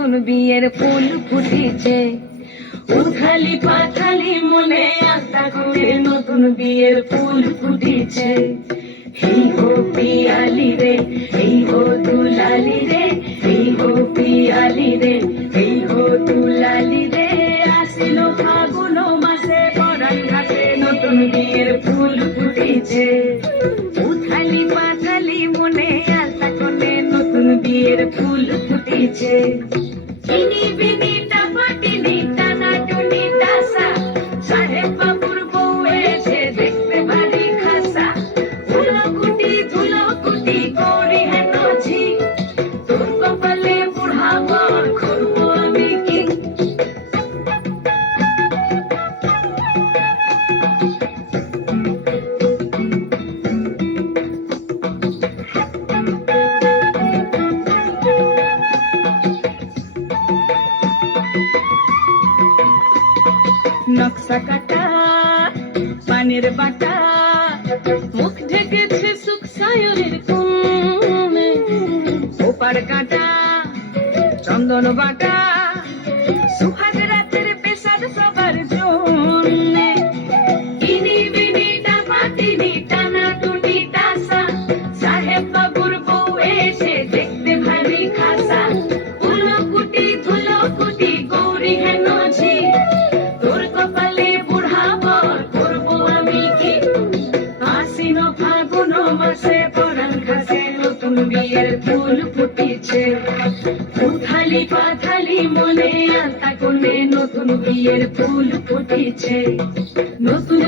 নতুন বিয়ের ফুল ফুটেছে। উথালি পাথালি মনে আস্থা করে নতুন বিয়ের ফুল ফুটেছে। এই হো পিয়ালি রে, এই হো দুলালি রে, এই হো পিয়ালি রে, এই হো দুলালি রে। আসিল ফাগুন মাসে পরাণ ঘাটে নতুন বিয়ের ফুল ফুটেছে। উথালি পাথালি মনে আশা করে নতুন বিয়ের ফুল ফুটেছে। চিনি বিনি টাপাটিনি টানা টুনি টাসা, সাহেব বাবুর বউ এসে দেখতে ভারী খাসা। ধুলো কুটি করি হেন ঝি, তোর কপালে বুড়া বর করবো আমি কি। নকশা কাটা পানের বাটা, মুখ ঢেকেছে সুখ সায়রের কোণে। ওপার কাটা চন্দন বাটা, সুহাগ রাতের পেশাদ সবার জন্যে। ইনি বিনি টাপাটিনি টানা টুনি টাসা, সাহেব বাবুর বউ এসে দেখতে ভারী খাসা। ধুলো কুটি গৌরী হেন ঝি, তোর কপালে বুড়া বর করবো আমি কি। আশ্বিন ফাগুন মাসে পরাণ ঘাসে নতুন বিয়ের ফুল ফুটেছে। উথালি পাথালি মনে আশা করে নতুন বিয়ের ফুল ফুটেছে। নতুন